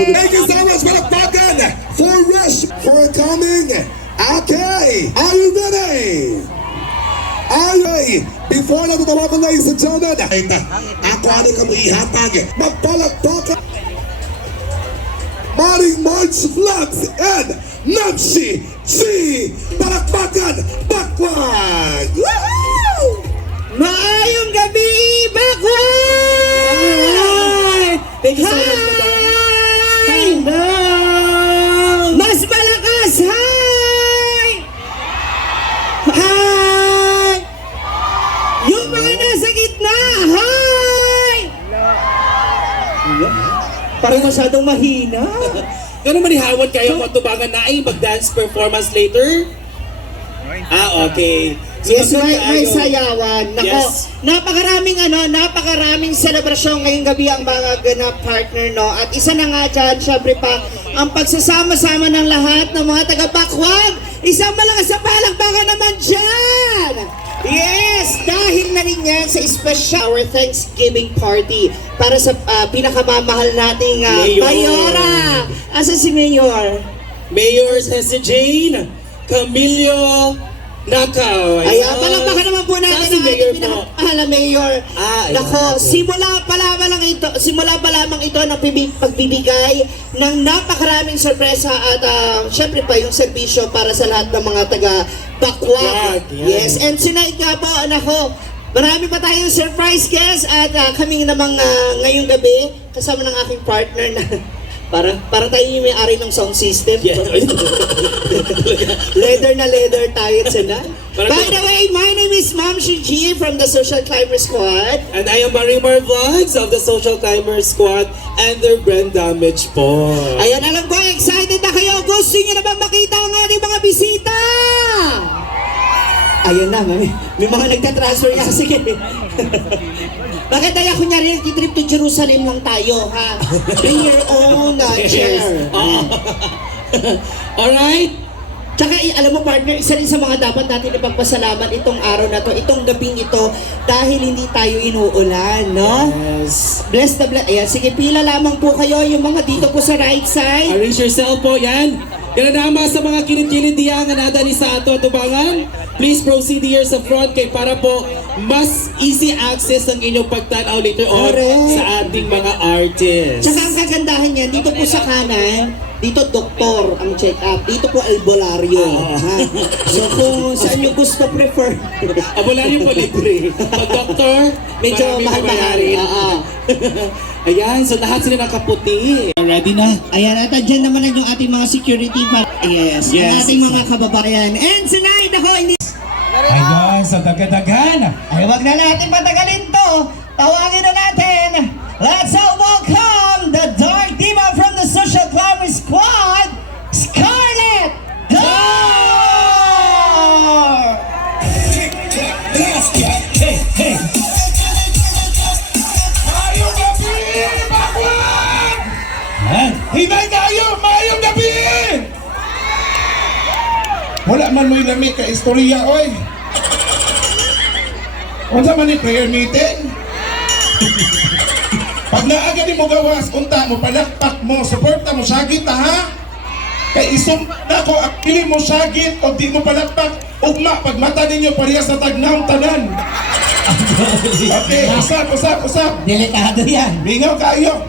Thank you so much, palakpakan for Rush for coming. Okay, are you ready? Are you? Before na tatawagan ladies and gentlemen, ako ano ka mo ihatag. Magpalakpakan. Maring March Vlogs and Namshi G. Palakpakan Bakwag! Woohoo! Maayong gabi, much, madam. Hi! Hi! Yung mga nasa gitna, hi! Parang masyadong mahina. Ganun manihawan kayo kung tubangan na ay mag-dance performance later? Ah, okay. So, Yes, may, may tayo. sayawan. Nako, Yes. napakaraming ano, napakaraming selebrasyon ngayong gabi ang mga ganap partner, no? At isa na nga dyan, syempre pa, ang pagsasama-sama ng lahat ng mga taga-bakwag. Isang malakas na palakpakan naman dyan! Yes! Dahil na rin yan sa special our Thanksgiving party para sa ah, pinakamamahal nating uh, Mayor. Mayora. Asa si Mayor? Mayor si Jane Camilio Nakaw. Ayan, palakpakan naman po natin Kasi ang mayor ating po. pinakamahal na mayor. Ah, ayan. Nako, simula pa lamang ito, simula pa lamang ito ng pibi- pagbibigay ng napakaraming sorpresa at ah, syempre pa yung serbisyo para sa lahat ng mga taga yan. Yes, and tonight nga po, nako, marami pa tayong surprise guest at ah, kami namang ah, ngayong gabi kasama ng aking partner na Parang, parang tayo yung may-ari ng sound system. Yeah. leather na leather tayo tonight. Parang- By the way, my name is Ma'am Shiji from the Social Climber Squad. And I am Marimar Vlogs of the Social Climber Squad and their brand damage po. Ayan, alam ko, excited na kayo. Gusto niyo na ba makita ang ating mga bisita? Ayan na, may, may mga nagtatransfer nga. Sige. Bakit kaya kunyari nag-trip to Jerusalem lang tayo, ha? Bring your own uh, chair. Alright? Tsaka eh, alam mo partner, isa rin sa mga dapat natin ipagpasalamat itong araw na to, itong gabing ito, dahil hindi tayo inuulan, no? Yes. Bless the bless. Ayan, sige, pila lamang po kayo, yung mga dito po sa right side. Arrange yourself po, yan. Na naman sa mga kilid-kilid diyan nga nada ni sa ato atubangan. Please proceed here sa front kay para po mas easy access ang inyong pagtanaw later on Correct. sa ating mga artists. Tsaka ang kagandahan niyan, dito po sa kanan, dito doktor ang check-up, dito po albularyo. ha? So kung saan nyo gusto prefer, Abolaryo po libre. Pag doktor, medyo mahal-mahal. babayarin. Oo. Ayan, so lahat sila nakaputi. Ready na? Ayan, at andyan naman yung ating mga security pa. Yes, Yes, ang ating mga kababayan. And tonight, ako, hindi Ayun, sa dagadagan. Ay, wag na natin patagalin to. Tawagin na natin. Let's all welcome the Dark Diva from the Social Climber Squad, Scarlett Door! Mayong gabi, bakwan! Hinay kayo, mayong gabi! Wala man mo'y lami ka istorya, oy. Unsa man ni prayer meeting? Pag naaga ni mo gawas, unta mo, palakpak mo, suporta mo, sagit ha? Kay isum na ko, akili mo sagit, o di mo palakpak, ugma, pag mata ninyo, parehas na tagnaw tanan. Okay, usap, usap, usap. Delikado yan. Mingaw kayo.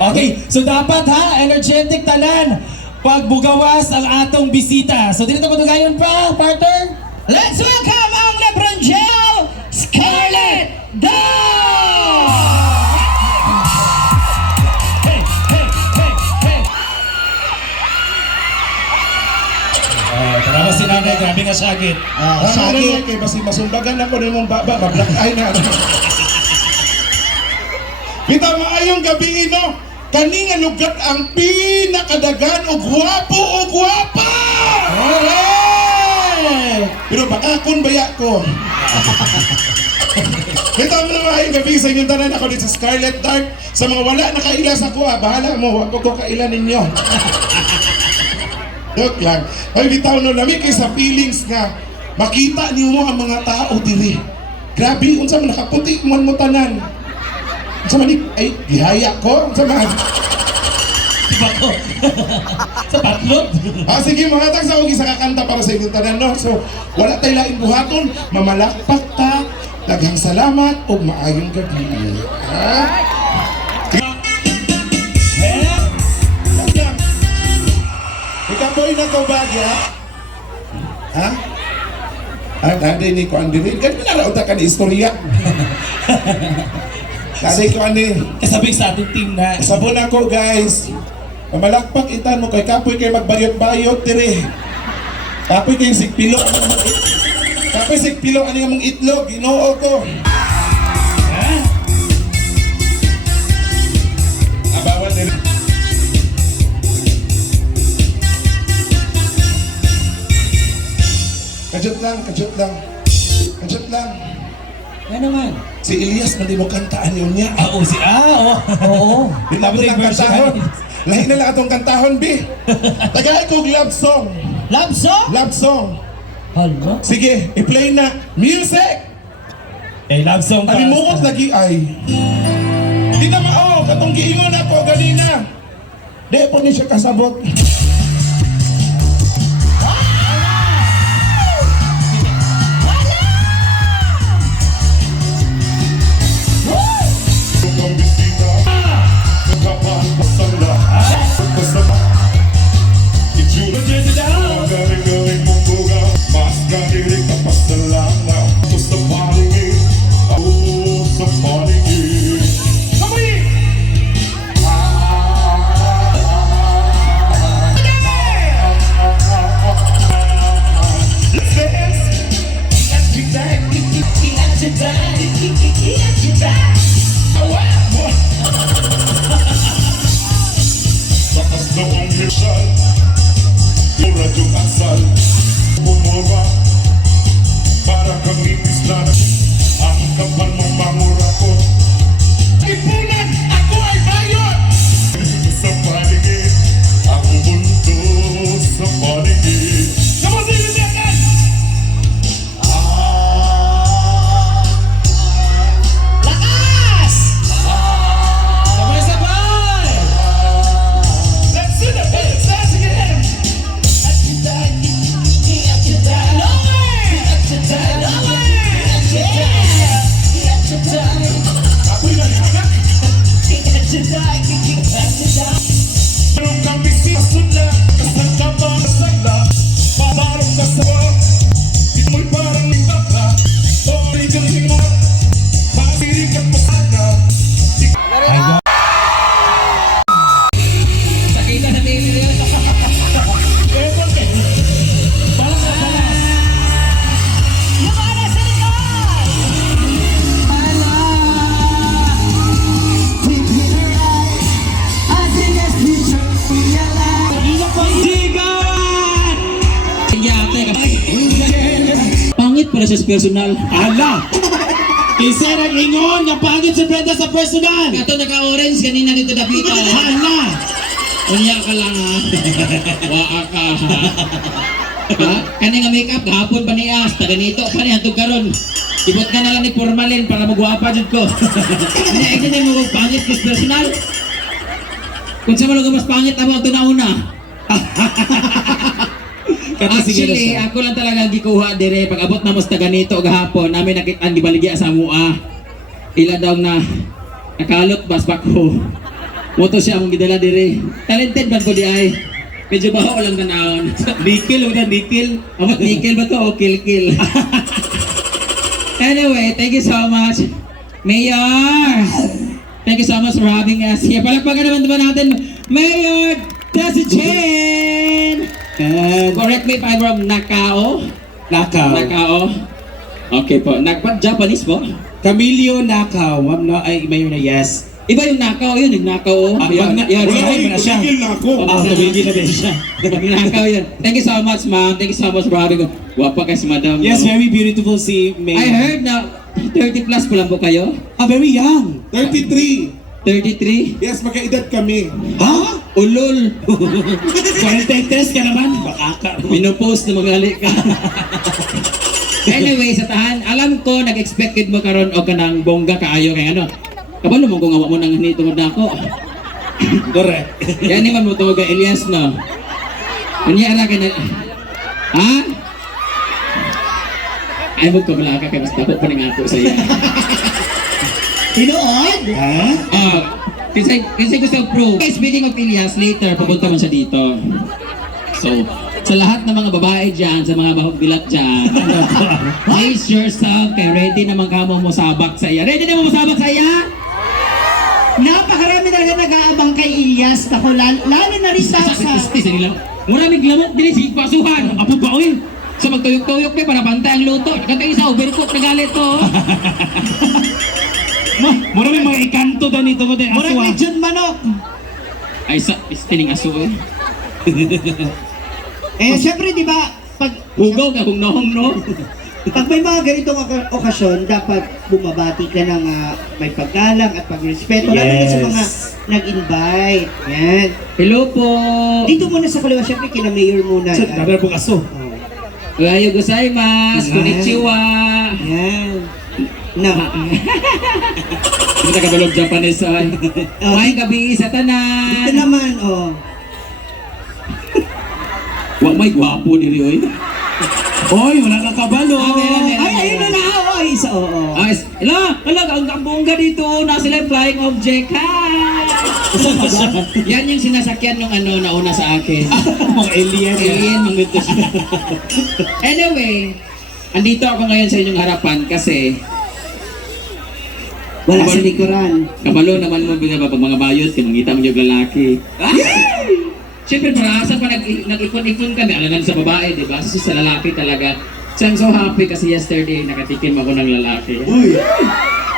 Okay, so dapat ha, energetic tanan pag bugawas ang atong bisita. So dito ko gayon pa, partner. Let's welcome ang Lebron Gel, Scarlett Door! Hey, hey, hey, hey. Oh, tara si nanay, grabe nga sagit. Ah, Ang ano na kay basi masumbagan ako ng mong baba, mablock eye na. Kita maayong gabi no. Kani nga lugar ang pinakadagan o gwapo o gwapa. Alright! Pero baka kun baya ko. Kita mo na maayong gabi sa inyong tanan ako dito sa Scarlet Dark. Sa mga wala nakaila sa kuha, bahala mo, wag ko kaila ninyo. Joke lang. Ay, bitaw no, lamig kayo sa feelings nga makita niyo mo ang mga tao diri. Grabe, unsa man nakaputi man mo tanan. Unsa man ay gihaya ko, unsa man. Sa patlot. Ah, sige, mahatag sa ugi sa kakanta para sa inyong tanan, no? So, wala tayo laing buhaton, mamalakpak ta, daghang salamat, o maayong gabi. Ha? Eh, Lang. Ikaw boy na ko bagya? Ha? Ah, dati ni ko andi rin. Ganun na raw ka ni istorya. Dati ko andi. Kasabing sa ating team na. Sabon ako guys. Mamalakpak itan mo kay kapoy kay magbayot-bayot dire. Kapoy kay sigpilo. Kapoy sigpilo ani mong itlog, Ginoo ko. Ha? Abawan dire. Kajut lang, kajut lang. Kajut lang. Ano naman? Si Elias na di mo kantaan yun niya. Ah, oh, si Ah, oo. Oo. Dinabot lang kantahon. Lahi na lang atong kantahon, bi. Tagay kog love song. Love song? Love song. Hala. Sige, i-play na. Music! Eh, love song pa. Alimuot lagi ay. Di na mao, katong giingon ako ganina. Di po ni siya kasabot. Sa personal. Ala! Isa ang ingon nga pangit si Brenda sa personal. Ito naka-orange kanina dito dapita. Hala! Unya ka lang ha. Waa ka ha. ha? Kani nga makeup gahapon pa niya. Ta ganito pa niya tug karon. Ibot ka na lang ni formalin para magwapa jud ko. Nya igi na mo pangit kis personal. Kung sa mga mas pangit amo ito na una. Actually, ako lang talaga gikuha dire pag abot na mo sa ganito gahapon namin nakita ang gibaligya sa mua. Ila daw na nakalot bas bako. Moto siya akong gidala dire. Talented ba ko di ay? Medyo baho lang tanawon. Huwag na nickel. Amat nickel ba to o kill kill? anyway, thank you so much. Mayor! Thank you so much for having us here. Palakpakan naman naman natin, Mayor Desi Chen! Correct me if I'm wrong, Nakao? Nakaw. Nakao? Okay po. Nagpa Japanese po? Camilio Nakaw. Ma'am na, ay, mayor na yes. Iba yung Nakao yun, yung Nakao. Ah, pag na- ko yun. na siya. Tumigil na ako. Ah, tumigil na din siya. Nakaw yun. Thank you so much, ma'am. Thank you so much for having us. Wapa kayo si madam. Yes, no? very beautiful si Mayor. I heard na 30 plus pa lang po kayo. Ah, very young. 33. 33? Yes, magkaedad kami. Ha? Ulol! 43 ka naman. Baka ka. Minopost na magali ka. anyway, sa tahan, alam ko, nag-expected mo karon o ka ng bongga kaayo kay ano. Kabalo mo kung awa mo nang hinitungod na ako. Correct. Yan naman mo to, Elias, no? Kunyara ka na... Ha? Ay, mo ko wala ka kay mas dapat pa nga ako sa iya. Tinood? Ah, kasi, kasi gusto pro. Okay, speaking of Elias, later, pupunta man siya dito. So, sa lahat ng mga babae dyan, sa mga bahagbilat dyan, raise yourself, kay ready naman ka mo musabak sa iya. Ready naman musabak sa iya? Napakarami talaga nag-aabang kay Ilyas. Ako, lalo, lalo na rin sa... Sa sa sakit nila. Maraming lamok din si pasuhan. Apo ba oy? So magtuyok-tuyok pa para bantay ang luto. Kanta isa overcook na galit to. Mura may mga ikanto daw nito ko din. Aswa. may John Manok. Ay sa istiling aso eh. Eh, syempre, di ba, pag, Hugaw ka kung nohong no. pag may mga ganitong oka- okasyon, dapat bumabati ka ng ah, may paggalang at pagrespeto. Lalo na sa Yes. mga nag-invite. Yan. Hello po. Dito muna sa kaliwa, syempre, kina Mayor muna. Sa darar pong aso. Oh, Ohayo gozaimasu. Konnichiwa. Yan. Na. Hindi ka balog Japanese ay. May gabi sa Dito tanan. naman, oh. Wa may gwapo diri oy. Oy, wala kang kabalo. Ah, meron, meron. Ay, ayun na na, oh, ay, isa, oo. Oh, Ay, hala, hala, ang ang bongga dito, nasa sila flying object. Hi! Yan yung sinasakyan nung ano nauna sa akin. Mga alien. Alien, mga Anyway, andito ako ngayon sa inyong harapan kasi Wala sa likuran. kabalo naman mo binaba pag mga bayot, kinangita mo yung lalaki. Siyempre, para asa pa nag, nag-ipon-ipon kami, alangan sa babae, di ba? Kasi sa lalaki talaga. So, I'm so happy kasi yesterday nakatikim ako ng lalaki. Uy,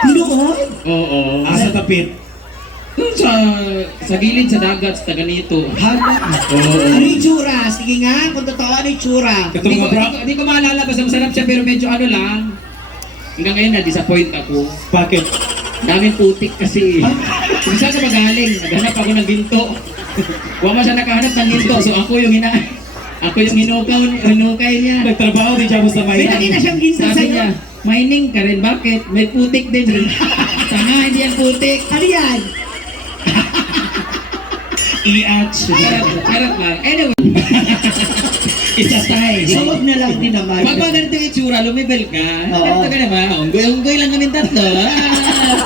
Tinood? Oo. asa tapit. Doon sa, sa gilid sa dagat, sa taga nito. Hala. Ano yung tsura? Sige nga, kung totoo, ano yung tsura? Hindi ko, mga bra. ko, hindi ko maalala basta masarap siya pero medyo ano lang. Hanggang ngayon na-disappoint ako. Bakit? Daming putik kasi. Kung saan ka magaling, naghanap ako ng ginto. Huwag mo siya nakahanap ng ginto, so ako yung hina... Ako yung hinukaw, hinukay niya. Nagtrabaho din siya sa May may. nakita siyang ginto Sabi sa'yo. niya, mining ka rin, bakit? May putik din. Tanga, hindi yan putik. Ano yan? I-atch. Charot, charot lang. Anyway. Isa tayo. Sawag na lang din naman. Pag mga ganito yung itsura, lumibel ka. Oo. Ganito ka naman. Unggoy-unggoy lang kami tatlo. Ah.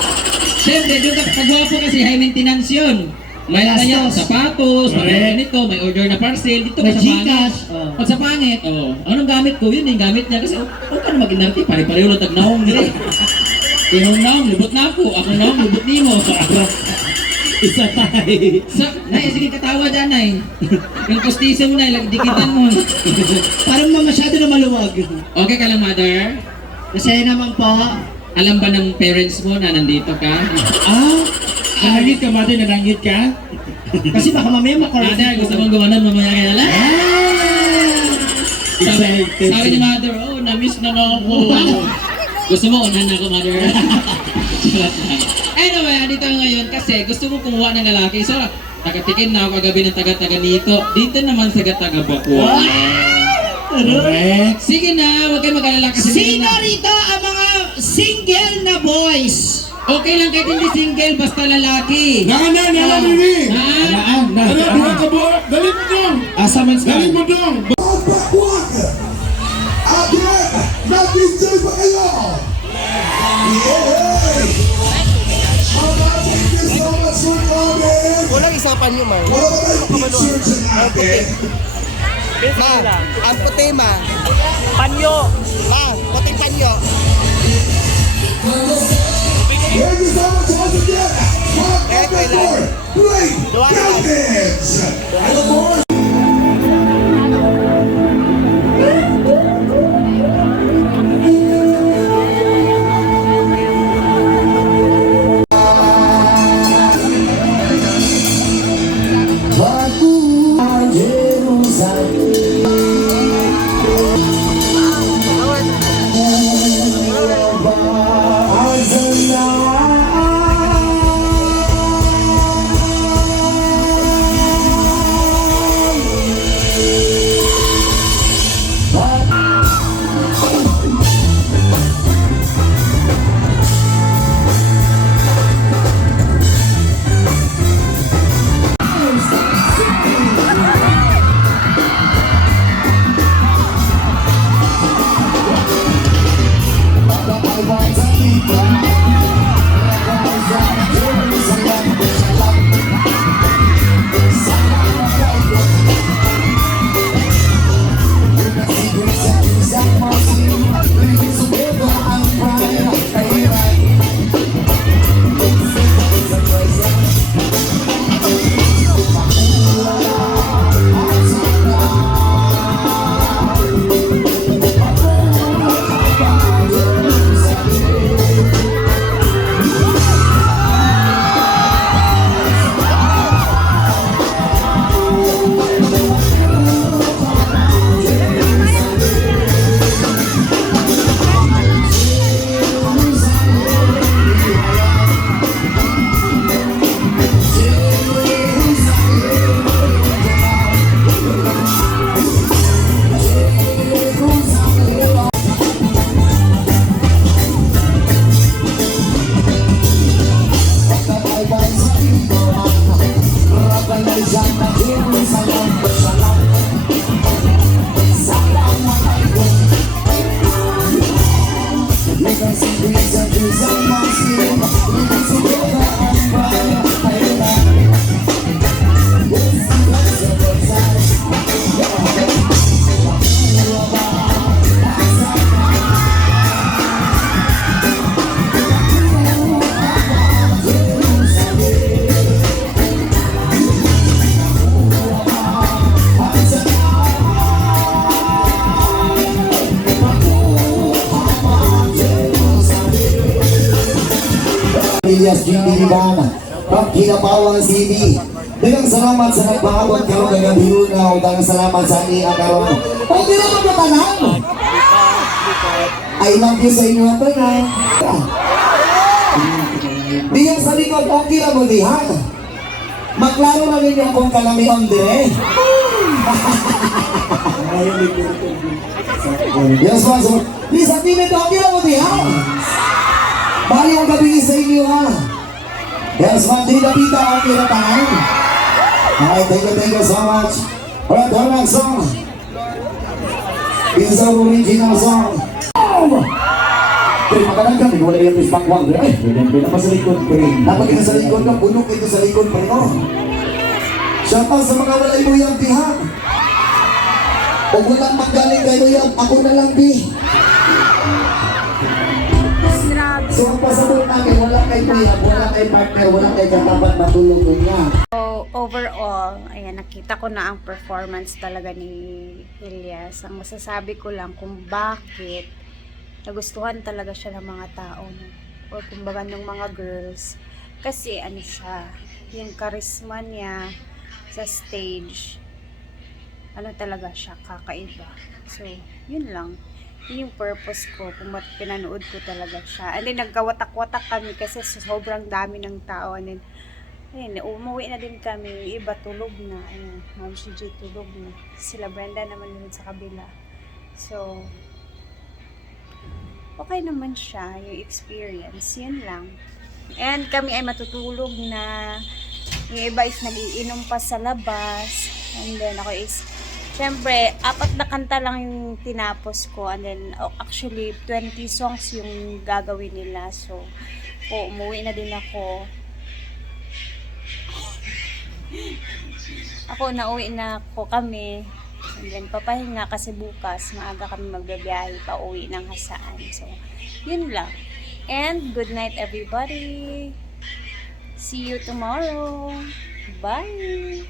Siyempre, ka, pagwapo kasi high maintenance yun. May gastos. sapatos, may ganito, may order na parcel. Dito May sa pangit. Oh. Pag sa pangit, oh, anong gamit ko? Yun yung gamit niya. Kasi, oh, oh ka na mag-inarte, pare-pareho lang tagnawang nila. Tinong nawang, lubot na ako. Ako nawang, lubot ni mo. Isa tayo. Sa, nay, sige katawa dyan, nay. Yung postiso mo, nay, lagdikitan mo. Parang ma- masyado na maluwag. Okay ka lang, mother? Masaya naman po. Alam ba ng parents mo na nandito ka? Ah, nanangit ka, mother, nanangit ka? Kasi baka mamaya makorek. Mother, gusto mong gumanon mamaya kaya lang? Sabi, Excited. sabi ni mother, oh, na-miss na ako. gusto mo, unahan na ako, mother. Anyway, andito ngayon kasi gusto mo kumuha ng lalaki. So, nakatikim na ako kagabi ng taga-taga nito. Dito naman sa taga Bakwa. Correct. Sige na, huwag kayo mag-alala kasi Sino na- rito ang mga single na boys? Okay lang kahit hindi single, basta lalaki. Nana, nana, nini. Ha? Naan, na. Ano, buha ka buha. Dalit mo dong. Asa man sa. Dalit mo dong. Ang bakwag! Again! Nag-enjoy ba kayo? Yay! Isapan nyo, man. Wala ba tayong picture dyan natin? Ma, ang puti, ma. Panyo. Ma, puting panyo. Thank you so much once again! Eh, two, four, three, Philippines! And of alias King Diliban, from Kinapawang City. Dagang salamat sa nagpaabot karon ng birunaw, dagang salamat sa iya karon. Okay na ba tanan? I love you sa inyo ang tanan. Diyan sa likod, okay na mo dihan. Maklaro na ninyo kung kalamihan dire. Yes. So, please, activate okay na mo dihan. Ang gabi sa inyo ha. Yes, ma'am. Di na pita okay na tanan. Alright, thank you, thank you so much. Alright, our next song. Is our original song. Oh! Pero makanan kami, wala yung. Eh, hindi na pa sa likod ko rin. Dapat ito sa likod ka, puno ito sa likod pa rin. Shout out sa mga walay mo yung tihan. Huwag mo lang magaling kayo yan, ako na lang di. So ang pasadol namin, wala kay kuya, wala kay partner, wala kay katapat matulog niya. So, overall, ayan, nakita ko na ang performance talaga ni Elias. Ang masasabi ko lang kung bakit nagustuhan talaga siya ng mga tao. Or kumbaga ng mga girls. Kasi ano siya, yung charisma niya sa stage, ano talaga siya, kakaiba. So, yun lang. Yun yung purpose ko, kung mat- pinanood ko talaga siya. And then, nagkawatak-watak kami kasi sobrang dami ng tao. And then, Ayun, umuwi na din kami. Yung iba tulog na. Ayun, Ma'am CJ tulog na. Sila Brenda naman yun sa kabila. So, okay naman siya, yung experience. Yun lang. And kami ay matutulog na. Yung iba is nagiinom pa sa labas. And then ako is, syempre, apat na kanta lang yung tinapos ko. And then, oh, actually, 20 songs yung gagawin nila. So, oh, umuwi na din ako. Ako, nauwi na ako kami. And then, papahinga kasi bukas, maaga kami magbabiyahe pa uwi ng hasaan. So, yun lang. And, good night everybody. See you tomorrow. Bye!